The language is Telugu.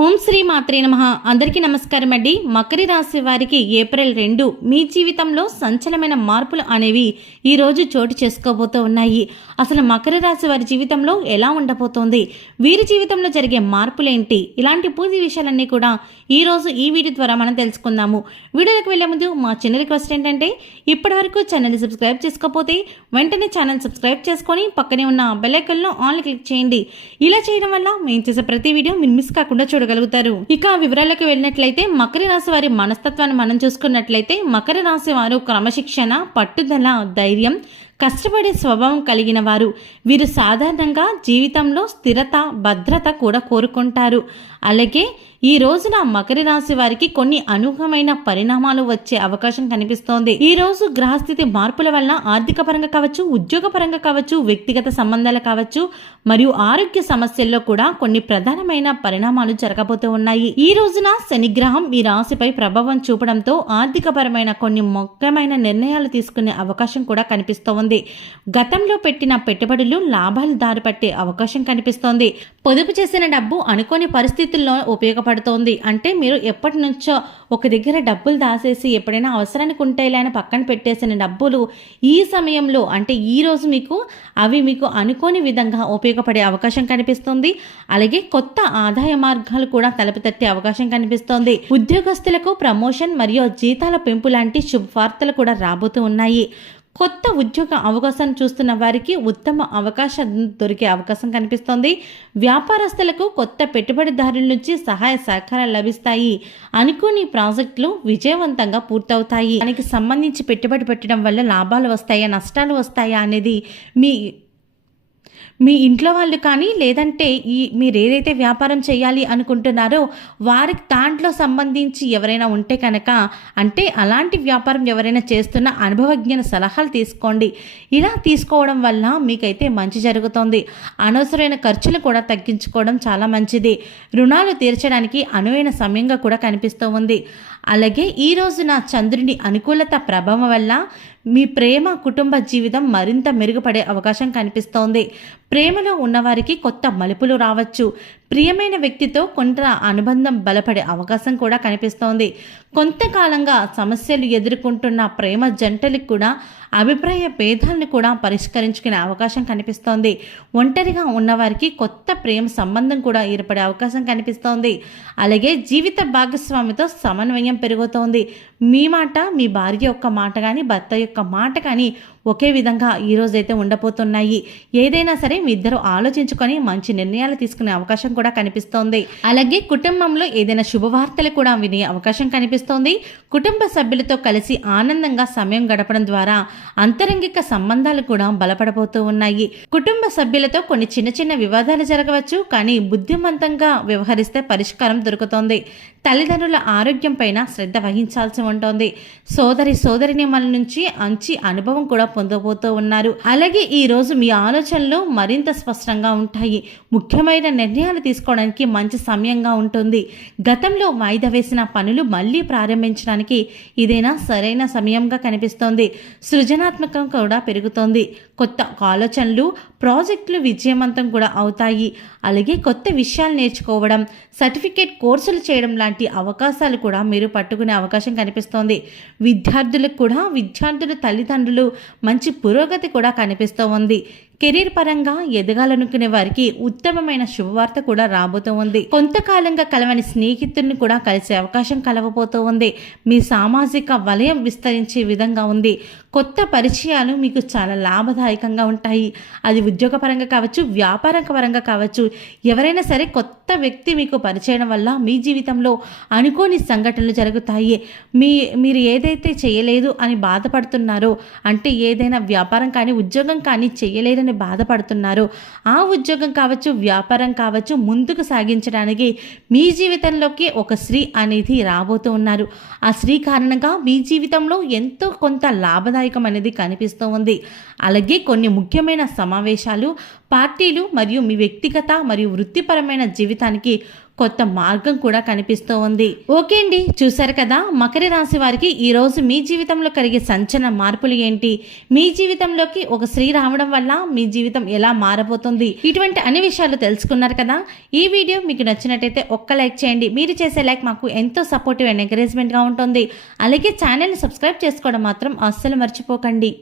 ఓం శ్రీ మాత్రే నమః. అందరికీ నమస్కారం అండి. మకర రాశి వారికి ఏప్రిల్ 2 మీ జీవితంలో సంచలనమైన మార్పులు అనేవి ఈరోజు చోటు చేసుకోబోతూ ఉన్నాయి. అసలు మకర రాశి వారి జీవితంలో ఎలా ఉండబోతోంది, వీరి జీవితంలో జరిగే మార్పులేంటి, ఇలాంటి పూర్తి విషయాలన్నీ కూడా ఈరోజు ఈ వీడియో ద్వారా మనం తెలుసుకుందాము. వీడియోకి వెళ్ళే ముందు మా చిన్న రిక్వెస్ట్ ఏంటంటే ఇప్పటివరకు ఛానల్ని సబ్స్క్రైబ్ చేసుకోకపోతే వెంటనే ఛానల్ సబ్స్క్రైబ్ చేసుకొని పక్కనే ఉన్న బెల్ ఐకాన్లో ఆల్ క్లిక్ చేయండి. ఇలా చేయడం వల్ల మేము చేసే ప్రతి వీడియో మీరు మిస్ కాకుండా చూడగలుగుతారు. ఇక వివరాలకు వెళ్ళినట్లయితే మకర రాశి వారి మనస్తత్వాన్ని మనం చూసుకున్నట్లయితే మకర రాశి వారు క్రమశిక్షణ, పట్టుదల, ధైర్యం, కష్టపడే స్వభావం కలిగిన వారు. వీరు సాధారణంగా జీవితంలో స్థిరత, భద్రత కూడా కోరుకుంటారు. అలాగే ఈ రోజున మకర రాశి వారికి కొన్ని అనూహ్యమైన పరిణామాలు వచ్చే అవకాశం కనిపిస్తోంది. ఈ రోజు గ్రహస్థితి మార్పుల వల్ల ఆర్థిక పరంగా కావచ్చు, ఉద్యోగ పరంగా కావచ్చు, వ్యక్తిగత సంబంధాలు కావచ్చు మరియు ఆరోగ్య సమస్యల్లో కూడా కొన్ని ప్రధానమైన పరిణామాలు జరగబోతూ ఉన్నాయి. ఈ రోజున శనిగ్రహం ఈ రాశిపై ప్రభావం చూపడంతో ఆర్థిక పరమైన కొన్ని ముఖ్యమైన నిర్ణయాలు తీసుకునే అవకాశం కూడా కనిపిస్తోంది. గతంలో పెట్టిన పెట్టుబడులు లాభాలు దారిపట్టే అవకాశం కనిపిస్తోంది. పొదుపు చేసిన డబ్బు అనుకోని పరిస్థితుల్లో ఉపయోగపడుతోంది. అంటే మీరు ఎప్పటి నుంచో ఒక దగ్గర డబ్బులు దాసేసి ఎప్పుడైనా అవసరానికి ఉంటేలే అని పక్కన పెట్టేసిన డబ్బులు ఈ సమయంలో అంటే ఈ రోజు మీకు అనుకోని విధంగా ఉపయోగపడే అవకాశం కనిపిస్తుంది. అలాగే కొత్త ఆదాయ మార్గాలు కూడా తలుపు తట్టే అవకాశం కనిపిస్తోంది. ఉద్యోగస్తులకు ప్రమోషన్ మరియు జీతాల పెంపు లాంటి శుభవార్తలు కూడా రాబోతూ ఉన్నాయి. కొత్త ఉద్యోగ అవకాశాన్ని చూస్తున్న వారికి ఉత్తమ అవకాశం దొరికే అవకాశం కనిపిస్తోంది. వ్యాపారస్తులకు కొత్త పెట్టుబడిదారుల నుంచి సహాయ సహకారాలు లభిస్తాయి. అనుకోని ప్రాజెక్టులు విజయవంతంగా పూర్తవుతాయి. దానికి సంబంధించి పెట్టుబడి పెట్టడం వల్ల లాభాలు వస్తాయా, నష్టాలు వస్తాయా అనేది మీ ఇంట్లో వాళ్ళు కానీ లేదంటే మీరు ఏదైతే వ్యాపారం చేయాలి అనుకుంటున్నారో వారికి దాంట్లో సంబంధించి ఎవరైనా ఉంటే కనుక, అంటే అలాంటి వ్యాపారం ఎవరైనా చేస్తున్న అనుభవజ్ఞ సలహాలు తీసుకోండి. ఇలా తీసుకోవడం వల్ల మీకైతే మంచి జరుగుతుంది. అనవసరమైన ఖర్చులు కూడా తగ్గించుకోవడం చాలా మంచిది. రుణాలు తీర్చడానికి అనువైన సమయంగా కూడా కనిపిస్తూ ఉంది. అలాగే ఈ రోజున చంద్రుని అనుకూలత ప్రభావం వల్ల మీ ప్రేమ, కుటుంబ జీవితం మరింత మెరుగుపడే అవకాశం కనిపిస్తోంది. ప్రేమలో ఉన్నవారికి కొత్త మలుపులు రావచ్చు. ప్రియమైన వ్యక్తితో కొంత అనుబంధం బలపడే అవకాశం కూడా కనిపిస్తోంది. కొంతకాలంగా సమస్యలు ఎదుర్కొంటున్న ప్రేమ జంటలకు కూడా అభిప్రాయ భేదాలను కూడా పరిష్కరించుకునే అవకాశం కనిపిస్తోంది. ఒంటరిగా ఉన్నవారికి కొత్త ప్రేమ సంబంధం కూడా ఏర్పడే అవకాశం కనిపిస్తోంది. అలాగే జీవిత భాగస్వామితో సమన్వయం పెరుగుతోంది. మీ మాట, మీ భార్య యొక్క మాట కానీ, భర్త యొక్క మాట కానీ ఒకే విధంగా ఈరోజైతే ఉండబోతున్నాయి. ఏదైనా సరే మీ ఇద్దరు ఆలోచించుకొని మంచి నిర్ణయాలు తీసుకునే అవకాశం కూడా కనిపిస్తోంది. అలాగే కుటుంబంలో ఏదైనా శుభవార్తలు కూడా వినే అవకాశం కనిపిస్తోంది. కుటుంబ సభ్యులతో కలిసి ఆనందంగా సమయం గడపడం ద్వారా అంతరంగిక సంబంధాలు కూడా బలపడబోతూ ఉన్నాయి. కుటుంబ సభ్యులతో కొన్ని చిన్న చిన్న వివాదాలు జరగవచ్చు, కానీ బుద్ధిమంతంగా వ్యవహరిస్తే పరిష్కారం దొరుకుతోంది. తల్లిదండ్రుల ఆరోగ్యం పైన శ్రద్ధ వహించాల్సి ఉంటుంది. సోదరిమణుల నుంచి మంచి అనుభవం కూడా పొందబోతూ ఉన్నారు. అలాగే ఈ రోజు మీ ఆలోచనలు మరింత స్పష్టంగా ఉంటాయి. ముఖ్యమైన నిర్ణయాలు తీసుకోవడానికి మంచి సమయంగా ఉంటుంది. గతంలో వాయిదా వేసిన పనులు మళ్ళీ ప్రారంభించడానికి ఇదేనా సరైన సమయంగా కనిపిస్తోంది. సృజనాత్మకం కూడా పెరుగుతోంది. కొత్త ఆలోచనలు, ప్రాజెక్టులు విజయవంతం కూడా అవుతాయి. అలాగే కొత్త విషయాలు నేర్చుకోవడం, సర్టిఫికేట్ కోర్సులు చేయడం లాంటి అవకాశాలు కూడా మీరు పట్టుకునే అవకాశం కనిపిస్తోంది. విద్యార్థుల తల్లిదండ్రులు మంచి పురోగతి కూడా కనిపిస్తూ ఉంది. కెరీర్ పరంగా ఎదగాలనుకునే వారికి ఉత్తమమైన శుభవార్త కూడా రాబోతూ ఉంది. కొంతకాలంగా కలవని స్నేహితుడిని కూడా కలిసే అవకాశం కలవబోతూ ఉంది. మీ సామాజిక వలయం విస్తరించే విధంగా ఉంది. కొత్త పరిచయాలు మీకు చాలా లాభదాయకంగా ఉంటాయి. అది ఉద్యోగపరంగా కావచ్చు, వ్యాపార పరంగా కావచ్చు. ఎవరైనా సరే కొత్త వ్యక్తి మీకు పరిచయం వల్ల మీ జీవితంలో అనుకోని సంఘటనలు జరుగుతాయి. మీరు ఏదైతే చేయలేదు అని బాధపడుతున్నారో, అంటే ఏదైనా వ్యాపారం కానీ ఉద్యోగం కానీ చేయలేదని బాధపడుతున్నారు, ఆ ఉద్యోగం కావచ్చు, వ్యాపారం కావచ్చు, ముందుకు సాగించడానికి మీ జీవితంలోకి ఒక స్త్రీ అనేది రాబోతూ ఉన్నారు. ఆ స్త్రీ కారణంగా మీ జీవితంలో ఎంతో కొంత లాభదాయకం అనేది కనిపిస్తూ ఉంది. అలాగే కొన్ని ముఖ్యమైన సమావేశాలు, పార్టీలు మరియు మీ వ్యక్తిగత మరియు వృత్తిపరమైన జీవితానికి కొత్త మార్గం కూడా కనిపిస్తూ ఉంది. ఓకే అండి, చూసారు కదా మకర రాశి వారికి ఈరోజు మీ జీవితంలో కలిగే సంచలన మార్పులు ఏంటి, మీ జీవితంలోకి ఒక స్త్రీ రావడం వల్ల మీ జీవితం ఎలా మారబోతుంది, ఇటువంటి అన్ని విషయాలు తెలుసుకున్నారు కదా. ఈ వీడియో మీకు నచ్చినట్టయితే ఒక్క లైక్ చేయండి. మీరు చేసే లైక్ మాకు ఎంతో సపోర్టివ్ అండ్ ఎంకరేజ్మెంట్గా ఉంటుంది. అలాగే ఛానల్ని సబ్స్క్రైబ్ చేసుకోవడం మాత్రం అస్సలు మర్చిపోకండి.